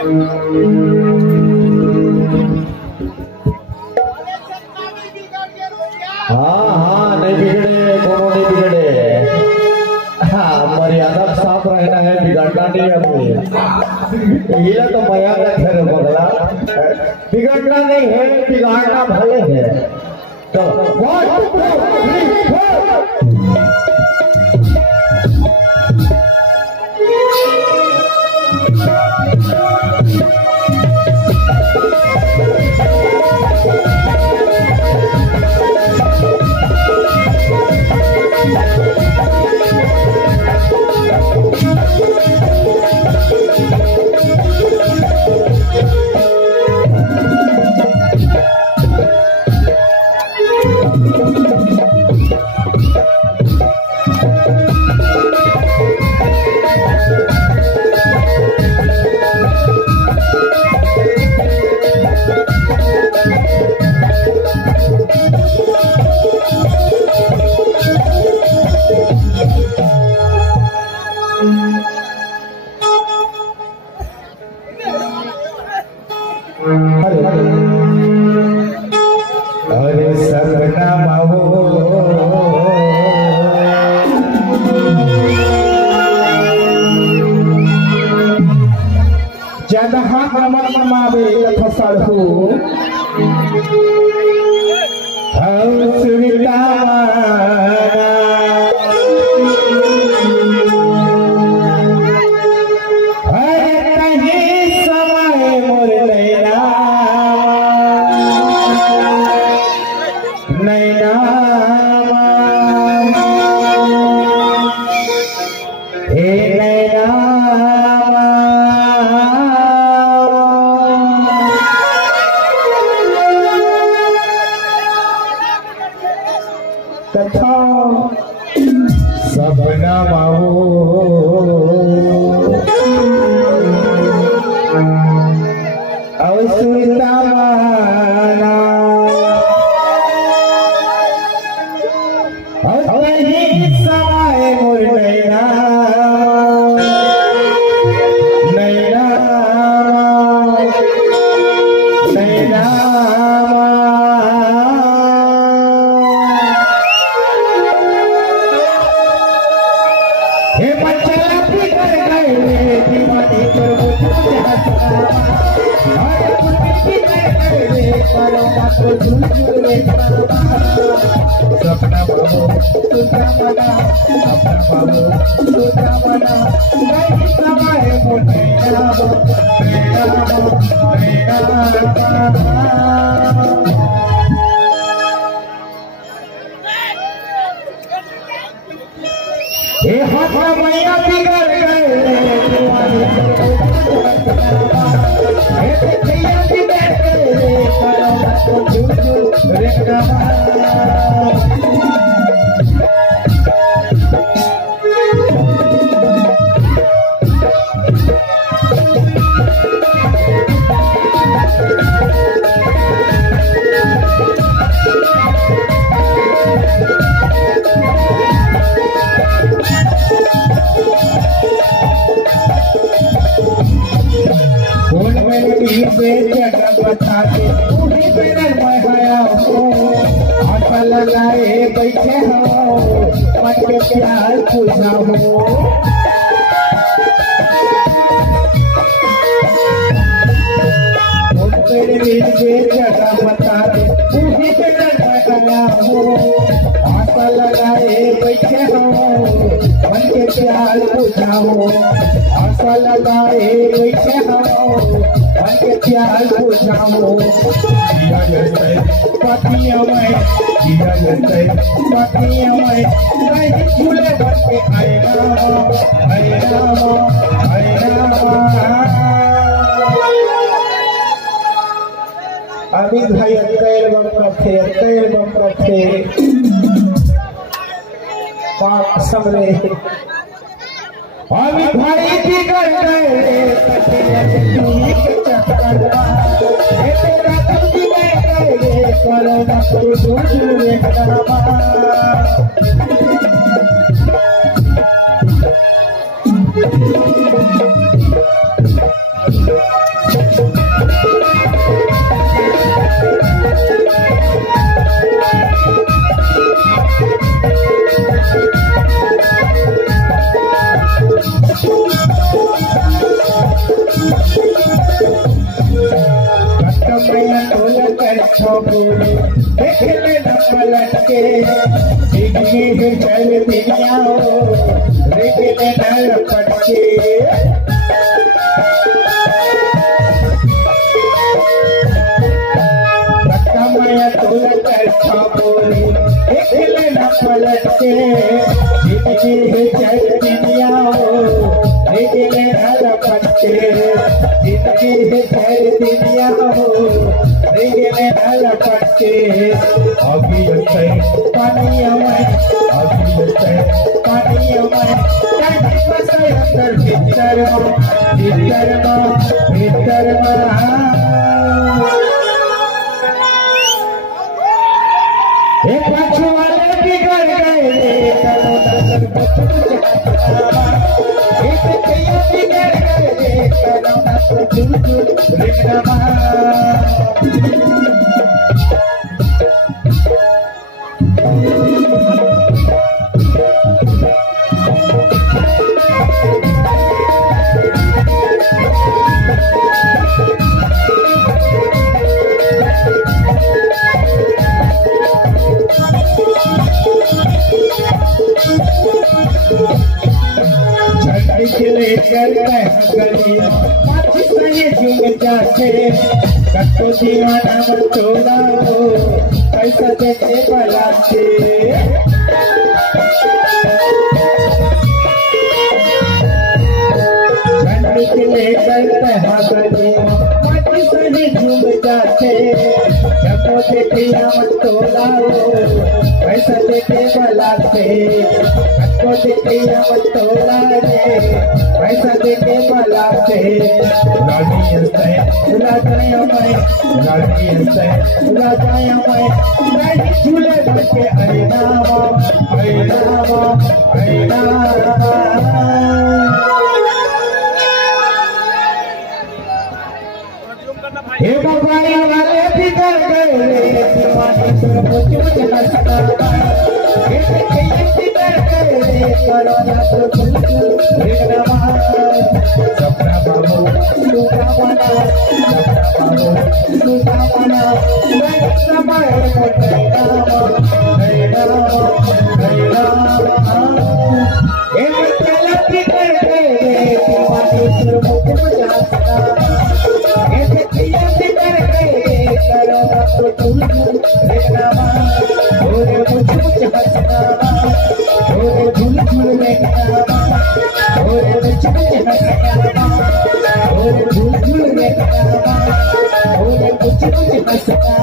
हाँ नहीं बिगड़े कोनो नहीं बिगड़े। हाँ मर्यादा साफ रहना है, बिगड़ना नहीं है मुझे। ये तो मया का घर बगला बिगड़ना नहीं है, बिगाड़ना भले है। तो अरे सपना मावो जदहा रमन मावे तथसर हो हम सुविता कथा सपना मावो अवसुता माना समय मोर नैना नैना नैना हे बच्चा पिघल गए दीवानी पर करो मात्र झूल रे सपना बाबू तुझा मना अपना बाबू तुझा मना नहीं समय मोटे हे हाथ मैया बिगड़ गए जगह बताते उन्हीं पे मैं आया हूँ आशा लगाए बैठे हो मन के प्यार पूछा हो जगह बताते उन्हीं पे मैं आया हूँ आशा लगाए बैठे हो मन के प्यार पूछा हो आशा लगाए बैठे हो के प्यार बुझाओ दिया जैसे पतिया में दिया जैसे पतिया में नहीं झूले बन के आएगा अभी भाई तेल बम रखे बाप सबरे अभी भाई बिगड़ गए मैया ढोल कर छोड़े देख ले न पलट के डिग्री है चल दिया हो देख ले न लपट के मैया ढोल कर छोड़े देख ले न पलट के डिग्री है चल दिया हो देख ले न लपट के जिंदगी है चल दिया हो लपटे अभी पानी अभी पानी अंदर भीतर एक पाछू वाले बिगड़ गए एक बिगड़ गए कतो दीवाना मन तोड़ा हो पैसा देते बला से लेकर गली माटी सही झूम जाते कतो दीवाना मन तोड़ा हो पैसा देते बला से कतो दीवाना मन तोड़ा रे पैसा देते बला से झूले बच्चे हे बाबाई वाले बिगड़ गए Hasta